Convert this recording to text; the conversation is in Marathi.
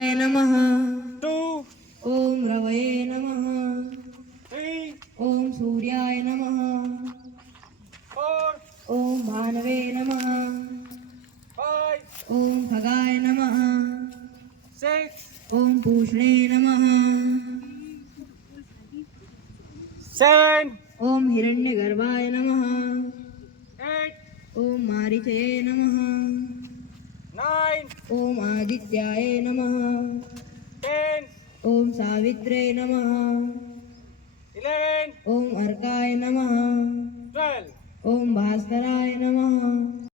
नमः. 2, ओम रवये नमः. 3, ओम सूर्याय नमः. 4, ओम भानवे नमः. 5, ओम खगाय नमः. 6, ओम पूषणे नमः. 7, ओम हिरण्यगर्भाय नमः. 8, ओम मारीचये नमः. 9, ओम आदित्याय नमः. 10, ओम सावित्रे नमः. 11, ओम अर्काय नमः. 12. ओम भास्कराय नमः.